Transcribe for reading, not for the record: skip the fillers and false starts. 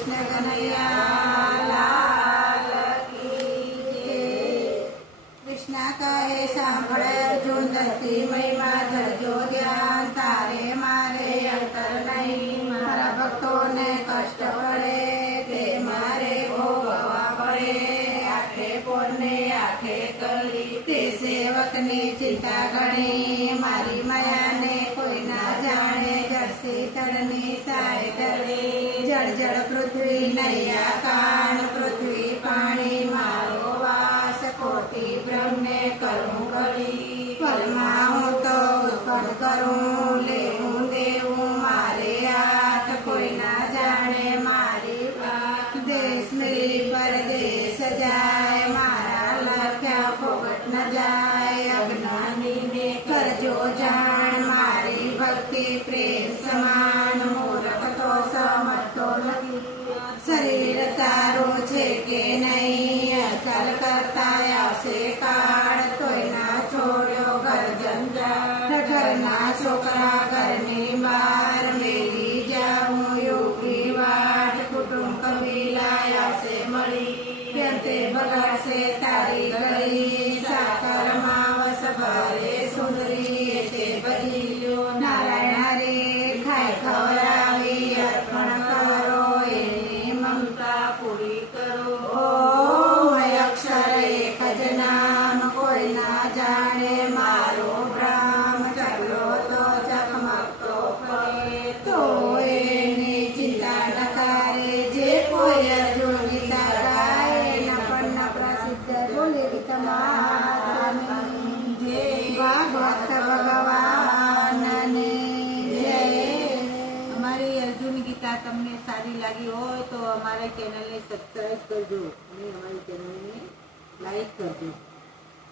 कृष्ण कन्हैया लाल की जय। कृष्ण कहे सांभळे अर्जुन धरती महिमा धरजो ध्यान तारे मारे अंतर नहीं मारा भक्तों ने कष्ट पड़े ते मारे भोगवा पड़े आखे पोरने आखे करी ते सेवक ने चिंता घणी मारी माया ने कोई ना जाने जड़सी तड़नी सारे तड़े जड़ जड़ पृथ्वी नैया कान पृथ्वी पानी मारो वास कोटि ब्रह्मे करूं करी परमा हूँ तो उत्पन्न करूं लेऊं देऊं मारे हाथ कोई ना जाने मारी बात देश मेरी परदेश जाए मारा लख्या फोगट न जाए अज्ञानी ने करजो जान मारी भक्ति प्रेम समान मूर्ख तो समझतो नहीं शरीर तारो छे के नहीं अचल करता आवशे काળ तोय ना छोड्यो घर जंजाळ घરના છોકરા ઘરની બહાર મેલી જાઉં યોગી વાટ કુટુંબ કબીલા આવશે મળી કેમ તે બગાડશે તારી ગળી સાકર માવસ ભરે સુંદરી તે બજી લ્યો નારાયણ હરે ખાય ખવડાવી અર્પણ કરો એની મમતા પૂરી કરો ઓમ અક્ષર એક જ નામ કોઈ ના જાણે મારો બ્રહ્મ ચગલો તો ચકમકતો ફરે તો એની ચિંતા ન કરે જે કોઈ અર્જુન ગીતા ગાય એના પણ પ્રસિદ્ધ બોલે ગીતા મહારાજની જય ભાગવત ભગવાનને જય। અમારી અર્જુન ગીતા તમને સારી લાગી હોય તો અમારા ચેનલને સબસ્ક્રાઇબ કરજો અને અમારી ચેનલને લાઈક કરજો।